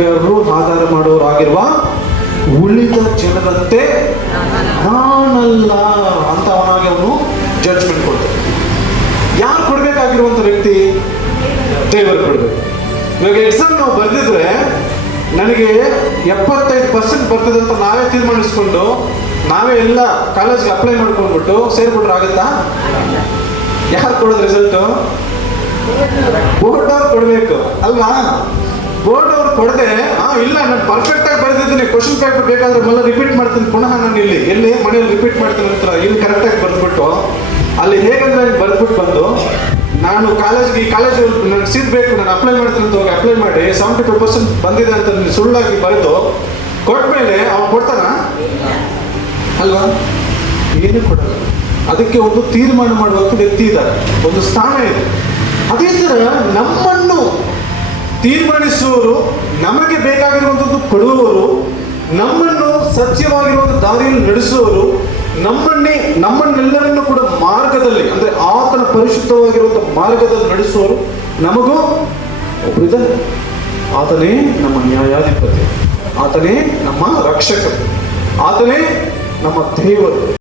ಕೊಲೆಗಾರರು ಆಧಾರ ಮಾಡೋರಾಗಿರುವ ಉಳಿದ ಜನರಂತೆ ನಾನಲ್ಲ ಅಂತ ಅವನಾಗಿ ಅವನು ಜಡ್ಜ್ಮೆಂಟ್ ಕೊಡ್ತಾನೆ. ಯಾರು ಕೊಡ್ಬೇಕಾಗಿರುವಂತ ವ್ಯಕ್ತಿ? ದೇವರು ಕೊಡ್ಬೇಕು. ಇವಾಗ ಎಕ್ಸಾಮ್ ನಾವು ಬರ್ದಿದ್ರೆ ನನಗೆ 75% ಬರ್ತದೆ ಅಂತ ನಾವೇ ತೀರ್ಮಾನಿಸ್ಕೊಂಡು ನಾವೇ ಎಲ್ಲ ಕಾಲೇಜ್ಗೆ ಅಪ್ಲೈ ಮಾಡ್ಕೊಂಡ್ಬಿಟ್ಟು ಸೇರ್ಬಿಟ್ರೆ ಆಗುತ್ತಾ? ಯಾರು ಕೊಡೋದು ರಿಸಲ್ಟ್? ಬೋರ್ಡ್ ಅವ್ರು ಕೊಡ್ಬೇಕು ಅಲ್ವಾ? ಬೋರ್ಡ್ ಅವ್ರು ಕೊಡದೆ ಇಲ್ಲ ನಾನು ಪರ್ಫೆಕ್ಟ್ ಆಗಿ ಬರೆದಿದ್ದೀನಿ, ಕ್ವಶನ್ ಪೇಪರ್ ಬೇಕಾದ್ರೆ ಮೊದಲು ರಿಪೀಟ್ ಮಾಡ್ತೀನಿ, ಪುನಃ ನಾನು ಎಲ್ಲಿ ಮನೆಯಲ್ಲಿ ರಿಪೀಟ್ ಮಾಡ್ತೀನಿ ಅಂತ ಇಲ್ಲಿ ಕರೆಕ್ಟ್ ಆಗಿ ಬರ್ದ್ಬಿಟ್ಟು ಅಲ್ಲಿ ಹೇಗಂದ್ರೆ ಬರ್ದ್ಬಿಟ್ಟು ಬಂದು ನಾನು ಈ ಕಾಲೇಜ್ ನನಗೆ ಸೀಟ್ ಬೇಕು, ನಾನು ಅಪ್ಲೈ ಮಾಡ್ತೀನಿ ಅಂತ ಹೋಗಿ ಅಪ್ಲೈ ಮಾಡಿ 75% ಬಂದಿದೆ ಅಂತ ಸುಳ್ಳಾಗಿ ಬರೆದು ಕೊಟ್ಮೇಲೆ ಅವ್ನು ಕೊಡ್ತಾನ ಅಲ್ವಾ? ಏನು ಕೊಡಲ್ಲ. ಅದಕ್ಕೆ ಒಂದು ತೀರ್ಮಾನ ಮಾಡುವಂತ ವ್ಯಕ್ತಿ ಇದ್ದಾರೆ, ಒಂದು ಸ್ಥಾನ ಇದೆ. ಅದೇ ತರ ನಮ್ಮನ್ನು ತೀರ್ಮಾನಿಸುವವರು, ನಮಗೆ ಬೇಕಾಗಿರುವಂಥದ್ದು ಕೊಡುವವರು, ನಮ್ಮನ್ನು ಸತ್ಯವಾಗಿರುವಂಥ ದಾರಿಯಲ್ಲಿ ನಡೆಸುವವರು, ನಮ್ಮನ್ನೆಲ್ಲರನ್ನು ಕೂಡ ಮಾರ್ಗದಲ್ಲಿ ಅಂದ್ರೆ ಆತನ ಪರಿಶುದ್ಧವಾಗಿರುವಂಥ ಮಾರ್ಗದಲ್ಲಿ ನಡೆಸುವವರು ನಮಗೂ ಒಬ್ಬರಿದ್ದಾನೆ. ಆತನೇ ನಮ್ಮ ನ್ಯಾಯಾಧಿಪತಿ, ಆತನೇ ನಮ್ಮ ರಕ್ಷಕ, ಆತನೇ ನಮ್ಮ ದೇವರು.